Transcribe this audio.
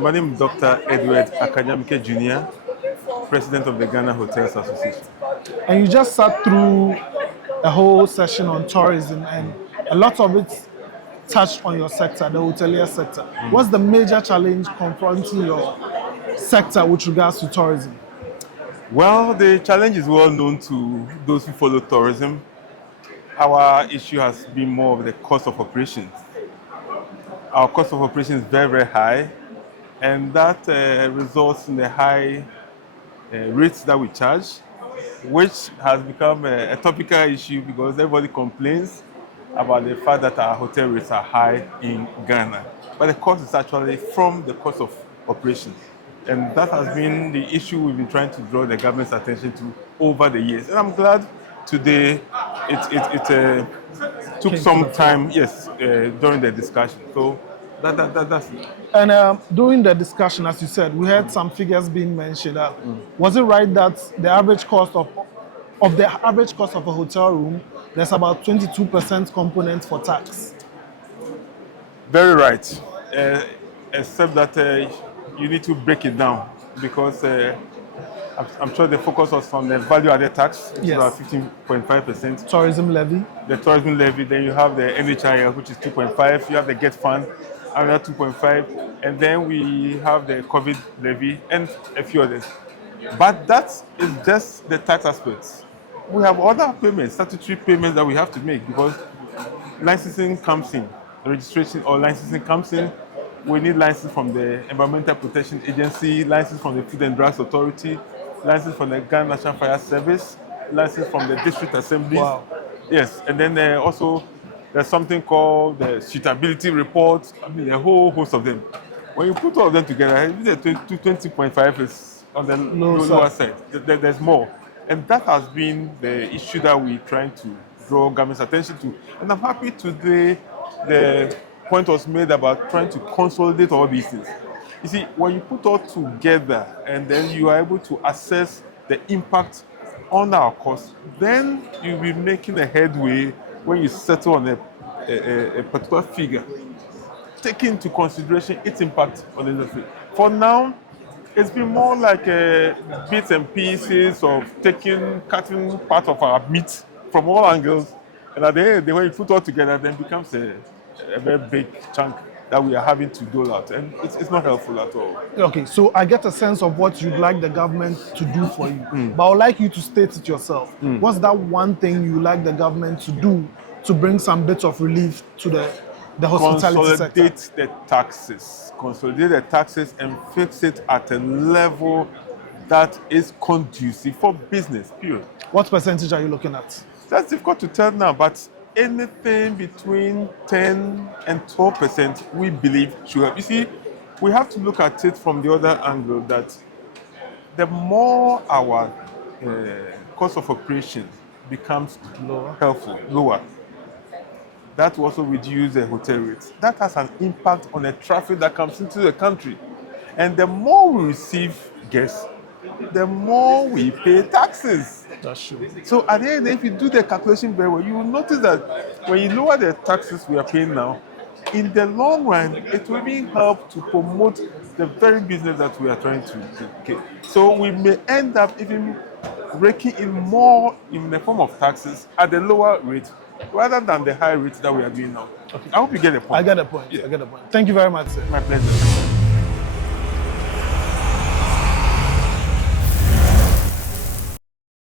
My name is Dr. Edward Akanyamike Jr., President of the Ghana Hoteliers Association. And you just sat through a whole session on tourism, and a lot of it touched on your sector, the hotelier sector. What's the major challenge confronting your sector with regards to tourism? Well, the challenge is well known to those who follow tourism. Our issue has been more of the cost of operations. Our cost of operation is very, very high, and that results in the high rates that we charge, which has become a topical issue because everybody complains about the fact that our hotel rates are high in Ghana. But the cost is actually from the cost of operation. And that has been the issue we've been trying to draw the government's attention to over the years. And I'm glad today it took some time, yes, during the discussion. So that's it. And during the discussion, as you said, we had some figures being mentioned. Was it right that the average cost of a hotel room, there's about 22% component for tax? Very right. Except that you need to break it down because I'm sure the focus was on the value-added tax, which is about 15.5%. Tourism levy. The tourism levy. Then you have the NHIL, which is 2.5. You have the Get Fund, another 2.5, and then we have the COVID levy and a few others. But that is just the tax aspects. We have other payments, statutory payments that we have to make because licensing comes in, registration or licensing comes in. We need license from the Environmental Protection Agency, license from the Food and Drugs Authority, license from the Ghana National Fire Service, license from the district assemblies. Wow. Yes, and then also there's something called the suitability report. I mean, a whole host of them. When you put all of them together, the 20.5 is on the lower side. There's more. And that has been the issue that we're trying to draw government's attention to. And I'm happy today the point was made about trying to consolidate all these things. You see, when you put all together and then you are able to assess the impact on our costs, then you'll be making a headway when you settle on a particular figure, taking into consideration its impact on the industry. For now, it's been more like bits and pieces of cutting part of our meat from all angles, and at the end of the day, when you put all together, then it becomes a very big chunk that we are having to dole out, and it's not helpful at all. Okay, so I get a sense of what you'd like the government to do for you, but I would like you to state it yourself. What's that one thing you like the government to do to bring some bit of relief to the hospitality sector? Consolidate the taxes and fix it at a level that is conducive for business, period. What percentage are you looking at? That's difficult to tell now, but anything between 10 and 12% we believe should help. You see, we have to look at it from the other angle that the more our cost of operation becomes lower, that will also reduce the hotel rates. That has an impact on the traffic that comes into the country. And the more we receive guests, the more we pay taxes. That's true. So at the end, if you do the calculation very well, you will notice that when you lower the taxes we are paying now, in the long run, it will even help to promote the very business that we are trying to get. So we may end up even raking in more in the form of taxes at the lower rate rather than the high rates that we are doing now. Okay. I hope you get the point. I get the point. Yeah. I get the point. Thank you very much, sir. My pleasure.